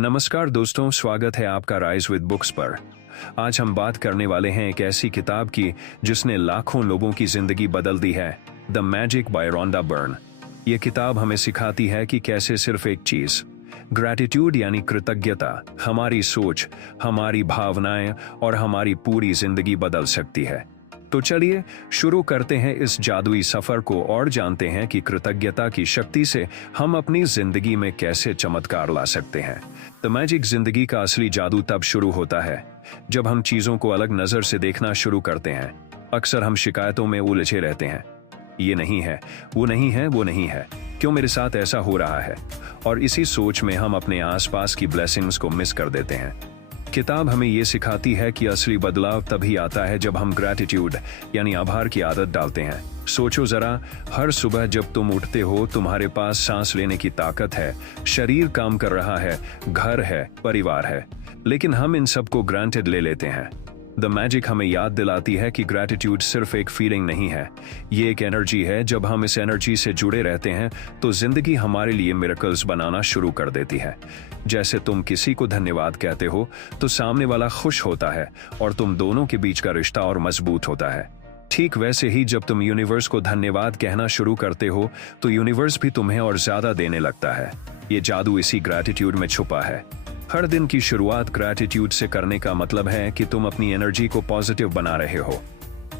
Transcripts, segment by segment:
नमस्कार दोस्तों, स्वागत है आपका राइज विद बुक्स पर। आज हम बात करने वाले हैं एक ऐसी किताब की जिसने लाखों लोगों की जिंदगी बदल दी है, the magic by Rhonda Byrne. ये किताब हमें सिखाती है कि कैसे सिर्फ एक चीज, ग्रैटिट्यूड यानी कृतज्ञता, हमारी सोच, हमारी भावनाएं और हमारी पूरी जिंदगी बदल सकती है। तो चलिए शुरू करते हैं इस जादुई सफर को और जानते हैं कि कृतज्ञता की शक्ति से हम अपनी जिंदगी में कैसे चमत्कार ला सकते हैं। द मैजिक जिंदगी का असली जादू तब शुरू होता है जब हम चीजों को अलग नजर से देखना शुरू करते हैं। अक्सर हम शिकायतों में उलझे रहते हैं, ये नहीं है, वो नहीं है, वो नहीं है, क्यों मेरे साथ ऐसा हो रहा है, और इसी सोच में हम अपने आसपास की ब्लेसिंग्स को मिस कर देते हैं। किताब हमें ये सिखाती है कि असली बदलाव तभी आता है जब हम ग्रैटिट्यूड यानी आभार की आदत डालते हैं। सोचो जरा, हर सुबह जब तुम उठते हो तुम्हारे पास सांस लेने की ताकत है, शरीर काम कर रहा है, घर है, परिवार है, लेकिन हम इन सब को ग्रांटेड ले लेते हैं। द मैजिक हमें याद दिलाती है कि ग्रैटिट्यूड सिर्फ एक फीलिंग नहीं है, ये एक एनर्जी है। जब हम इस एनर्जी से जुड़े रहते हैं तो जिंदगी हमारे लिए मिरेकल्स बनाना शुरू कर देती है। जैसे तुम किसी को धन्यवाद कहते हो तो सामने वाला खुश होता है और तुम दोनों के बीच का रिश्ता और मजबूत होता है। ठीक वैसे ही जब तुम यूनिवर्स को धन्यवाद कहना शुरू करते हो तो यूनिवर्स भी तुम्हें और ज्यादा देने लगता है। ये जादू इसी ग्रैटिट्यूड में छुपा है। हर दिन की शुरुआत ग्रैटिट्यूड से करने का मतलब है कि तुम अपनी एनर्जी को पॉजिटिव बना रहे हो।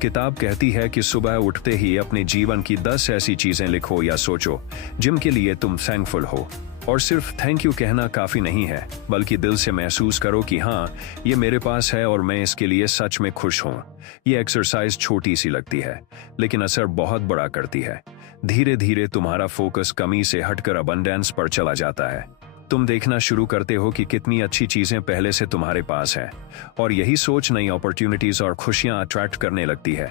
किताब कहती है कि सुबह उठते ही अपने जीवन की 10 ऐसी चीजें लिखो या सोचो जिनके लिए तुम थैंकफुल हो। और सिर्फ थैंक यू कहना काफी नहीं है, बल्कि दिल से महसूस करो कि हाँ, ये मेरे पास है और मैं इसके लिए सच में खुश हूँ। ये एक्सरसाइज छोटी सी लगती है लेकिन असर बहुत बड़ा करती है। धीरे धीरे तुम्हारा फोकस कमी से हटकर अबंडेंस पर चला जाता है। तुम देखना शुरू करते हो कि कितनी अच्छी चीजें पहले से तुम्हारे पास हैं, और यही सोच नई अपॉर्चुनिटीज और खुशियां अट्रैक्ट करने लगती है।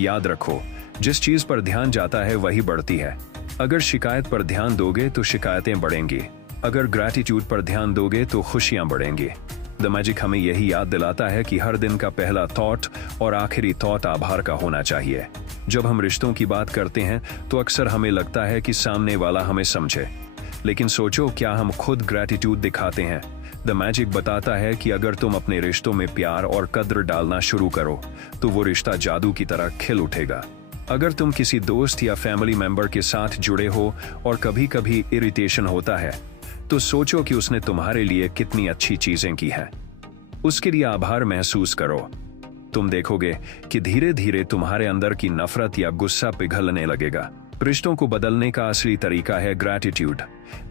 याद रखो, जिस चीज पर ध्यान जाता है वही बढ़ती है। अगर शिकायत पर ध्यान दोगे तो शिकायतें बढ़ेंगी, अगर ग्रैटिट्यूड पर ध्यान दोगे तो खुशियां बढ़ेंगी। द मैजिक हमें यही याद दिलाता है कि हर दिन का पहला थॉट और आखिरी थॉट आभार का होना चाहिए। जब हम रिश्तों की बात करते हैं तो अक्सर हमें लगता है कि सामने वाला हमें समझे, लेकिन सोचो, क्या हम खुद ग्रैटिट्यूड दिखाते हैं? द मैजिक बताता है कि अगर तुम अपने रिश्तों में प्यार और कद्र डालना शुरू करो तो वो रिश्ता जादू की तरह खिल उठेगा। अगर तुम किसी दोस्त या फैमिली मेंबर के साथ जुड़े हो और कभी कभी इरिटेशन होता है तो सोचो कि उसने तुम्हारे लिए कितनी अच्छी चीजें की हैं। उसके लिए आभार महसूस करो। तुम देखोगे कि धीरे धीरे तुम्हारे अंदर की नफरत या गुस्सा पिघलने लगेगा। रिश्तों को बदलने का असली तरीका है ग्रैटिट्यूड।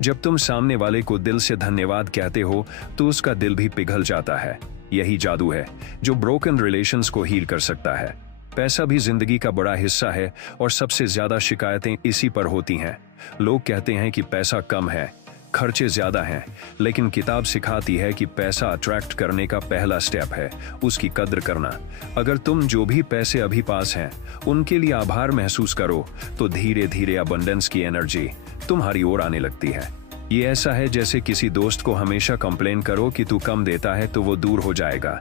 जब तुम सामने वाले को दिल से धन्यवाद कहते हो तो उसका दिल भी पिघल जाता है। यही जादू है जो ब्रोकन रिलेशंस को हील कर सकता है। पैसा भी जिंदगी का बड़ा हिस्सा है और सबसे ज्यादा शिकायतें इसी पर होती हैं। लोग कहते हैं कि पैसा कम है, खर्चे ज्यादा हैं, लेकिन किताब सिखाती है कि पैसा अट्रैक्ट करने का पहला स्टेप है उसकी कद्र करना। अगर तुम जो भी पैसे अभी पास हैं उनके लिए आभार महसूस करो तो धीरे धीरे अबंडेंस की एनर्जी तुम्हारी ओर आने लगती है। ये ऐसा है जैसे किसी दोस्त को हमेशा कंप्लेन करो कि तू कम देता है तो वो दूर हो जाएगा,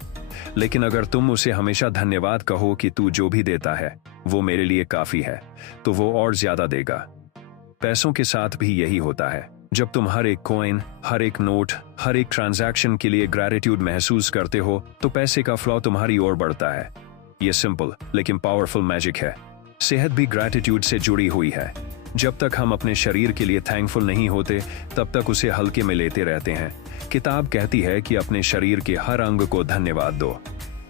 लेकिन अगर तुम उसे हमेशा धन्यवाद कहो कि तू जो भी देता है वो मेरे लिए काफी है, तो वो और ज्यादा देगा। पैसों के साथ भी यही होता है। जब तुम हर एक कॉइन, हर एक नोट, हर एक ट्रांजैक्शन के लिए ग्रैटिट्यूड महसूस करते हो तो पैसे का फ्लो तुम्हारी ओर बढ़ता है। ये सिंपल लेकिन पावरफुल मैजिक है। सेहत भी ग्रैटिट्यूड से जुड़ी हुई है। जब तक हम अपने शरीर के लिए थैंकफुल नहीं होते तब तक उसे हल्के में लेते रहते हैं। किताब कहती है कि अपने शरीर के हर अंग को धन्यवाद दो,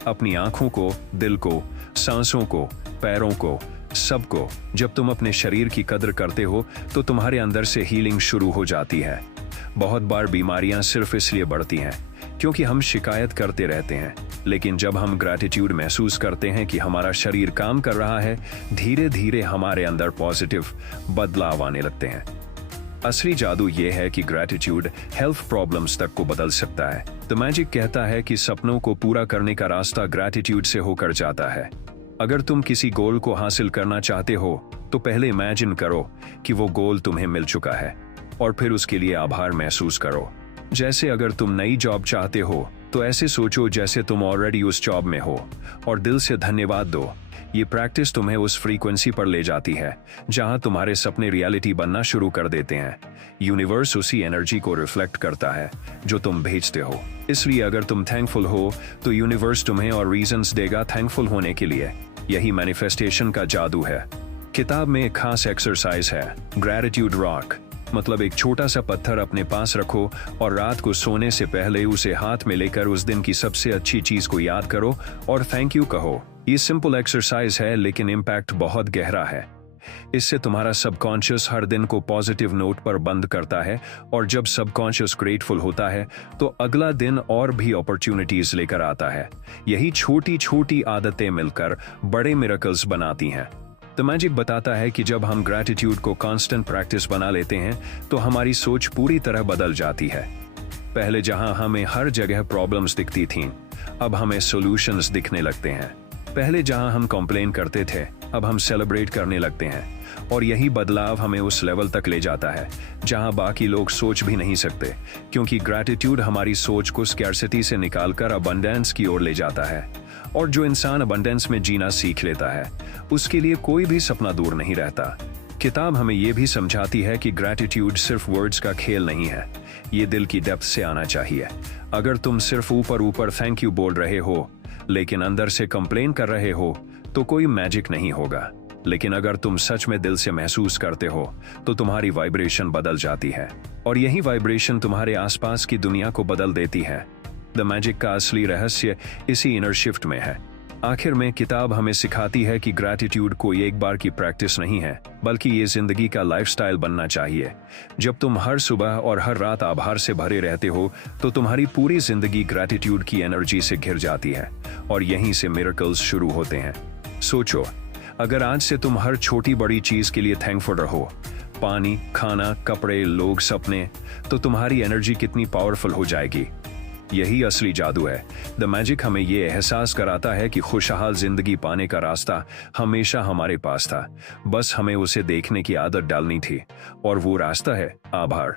अपनी आंखों को, दिल को, सांसों को, पैरों को, सबको। जब तुम अपने शरीर की कद्र करते हो तो तुम्हारे अंदर से हीलिंग शुरू हो जाती है। बहुत बार बीमारियां सिर्फ इसलिए बढ़ती हैं क्योंकि हम शिकायत करते रहते हैं, लेकिन जब हम ग्रैटिट्यूड महसूस करते हैं कि हमारा शरीर काम कर रहा है, धीरे धीरे हमारे अंदर पॉजिटिव बदलाव आने लगते हैं। असली जादू यह है कि ग्रैटिट्यूड हेल्थ प्रॉब्लम्स तक को बदल सकता है। द मैजिक कहता है कि सपनों को पूरा करने का रास्ता ग्रैटिट्यूड से होकर जाता है। अगर तुम किसी गोल को हासिल करना चाहते हो तो पहले इमेजिन करो कि वो गोल तुम्हें मिल चुका है और फिर उसके लिए आभार महसूस करो। जैसे अगर तुम नई जॉब चाहते हो तो ऐसे सोचो जैसे तुम ऑलरेडी उस जॉब में हो और दिल से धन्यवाद दो। ये प्रैक्टिस तुम्हें उस फ्रीक्वेंसी पर ले जाती है जहां तुम्हारे सपने रियलिटी बनना शुरू कर देते हैं। यूनिवर्स उसी एनर्जी को रिफ्लेक्ट करता है जो तुम भेजते हो। इसलिए अगर तुम थैंकफुल हो तो यूनिवर्स तुम्हें और रीजंस देगा थैंकफुल होने के लिए। यही मैनिफेस्टेशन का जादू है। किताब में एक खास एक्सरसाइज है, ग्रैटिट्यूड रॉक। मतलब एक छोटा सा पत्थर अपने पास रखो और रात को सोने से पहले उसे हाथ में लेकर उस दिन की सबसे अच्छी चीज को याद करो और थैंक यू कहो। ये सिंपल एक्सरसाइज है लेकिन इम्पैक्ट बहुत गहरा है। इससे तुम्हारा सबकॉन्शियस हर दिन को पॉजिटिव नोट पर बंद करता है और जब सबकॉन्शियस ग्रेटफुल होता है तो अगला दिन और भी अपॉर्चुनिटीज लेकर आता है। यही छोटी छोटी आदतें मिलकर बड़े मिरेकल्स बनाती हैं। द मैजिक बताता है कि जब हम ग्रैटिट्यूड को कांस्टेंट प्रैक्टिस बना लेते हैं तो हमारी सोच पूरी तरह बदल जाती है। पहले जहां हमें हर जगह प्रॉब्लम्स दिखती थीं, अब हमें सॉल्यूशंस दिखने लगते हैं। पहले जहां हम कंप्लेन करते थे, अब हम सेलिब्रेट करने लगते हैं। और यही बदलाव हमें उस लेवल तक ले जाता है जहां बाकी लोग सोच भी नहीं सकते, क्योंकि ग्रैटिट्यूड हमारी सोच को स्कैर्सिटी से निकालकर अबंडेंस की ओर ले जाता है। और जो इंसान अबंडेंस में जीना सीख लेता है, उसके लिए कोई भी सपना दूर नहीं रहता। किताब हमें यह भी समझाती है कि ग्रैटिट्यूड सिर्फ वर्ड्स का खेल नहीं है, ये दिल की डेप्थ से आना चाहिए। अगर तुम सिर्फ ऊपर ऊपर थैंक यू बोल रहे हो लेकिन अंदर से कंप्लेन कर रहे हो तो कोई मैजिक नहीं होगा। लेकिन अगर तुम सच में दिल से महसूस करते हो तो तुम्हारी वाइब्रेशन बदल जाती है और यही वाइब्रेशन तुम्हारे आसपास की दुनिया को बदल देती है। द मैजिक का असली रहस्य इसी इनर शिफ्ट में है। आखिर में किताब हमें सिखाती है कि ग्रैटिट्यूड कोई एक बार की प्रैक्टिस नहीं है, बल्कि ये जिंदगी का लाइफस्टाइल बनना चाहिए। जब तुम हर सुबह और हर रात आभार से भरे रहते हो तो तुम्हारी पूरी जिंदगी ग्रैटिट्यूड की एनर्जी से घिर जाती है और यहीं से मिरेकल्स शुरू होते हैं। सोचो, अगर आज से तुम हर छोटी बड़ी चीज के लिए थैंकफुल रहो, पानी, खाना, कपड़े, लोग, सपने, तो तुम्हारी एनर्जी कितनी पावरफुल हो जाएगी। यही असली जादू है। द मैजिक हमें यह एहसास कराता है कि खुशहाल जिंदगी पाने का रास्ता हमेशा हमारे पास था, बस हमें उसे देखने की आदत डालनी थी। और वो रास्ता है आभार।